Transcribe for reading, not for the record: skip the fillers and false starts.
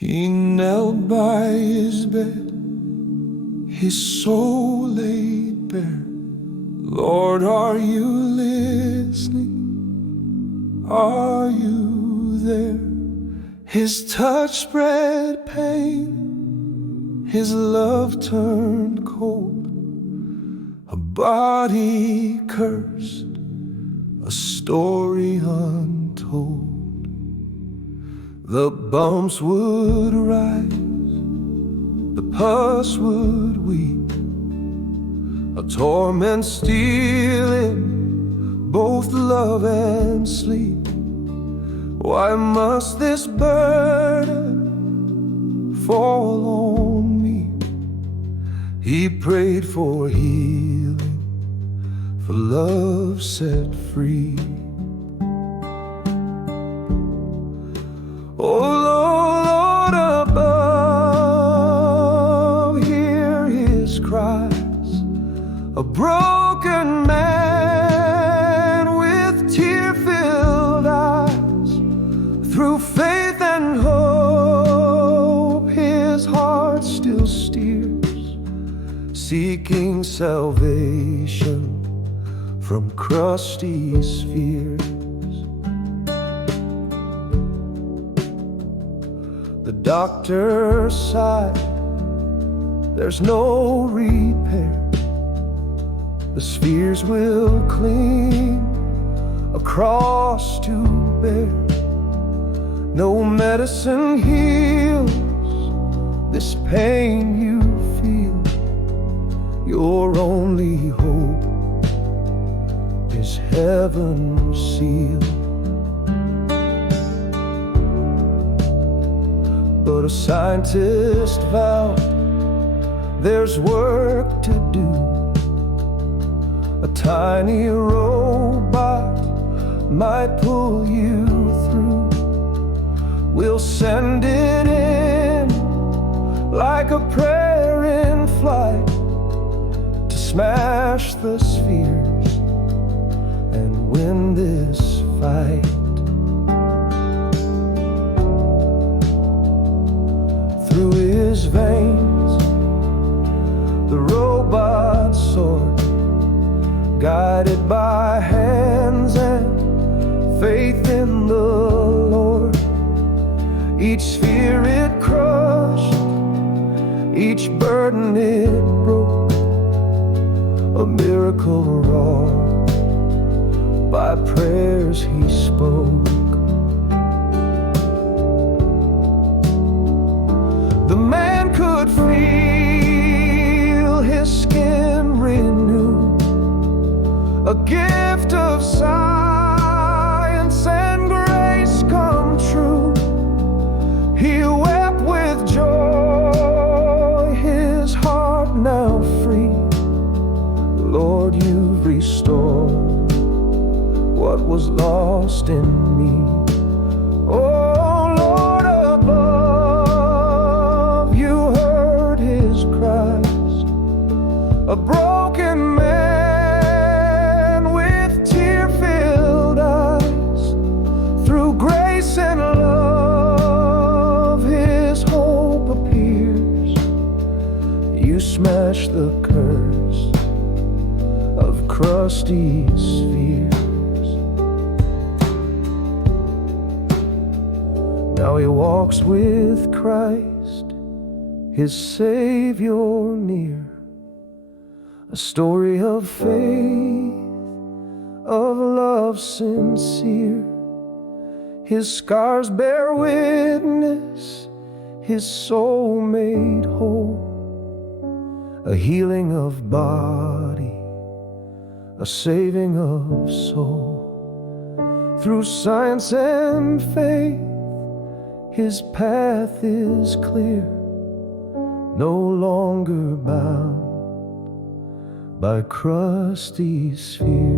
He knelt by his bed, his soul laid bare. Lord, are you listening? Are you there? His touch spread pain, his love turned cold. A body cursed, a story untold. The bumps would rise, the pus would weep, a torment stealing both love and sleep. Why must this burden fall on me? He prayed for healing, for love set free. Oh Lord above, hear his cries, a broken man with tear-filled eyes. Through faith and hope, his heart still steers, seeking salvation from Crusty's fears. The doctor sighed, there's no repair. The spheres will cling, a cross to bear. No medicine heals this pain you feel. Your only hope is heaven's seal. But a scientist vowed there's work to do. A tiny robot might pull you through. We'll send it in like a prayer in flight to smash the spheres and win this fight. Through his veins, the robot soared, guided by hands and faith in the Lord. Each sphere it crushed, each burden it broke, a miracle wrought by prayers he spoke. The man could feel his skin renew, a gift of science and grace come true. He wept with joy, his heart now free. Lord, you've restored what was lost in me. Oh Lord above, you heard his cries, a broken man with tear-filled eyes. Through grace and love his hope appears. You smash the curse of Crusty's spheres. Now he walks with Christ, his Savior near. A story of faith, of love sincere. His scars bear witness, his soul made whole. A healing of body, a saving of soul. Through science and faith, his path is clear, no longer bound by Crusty's sphere.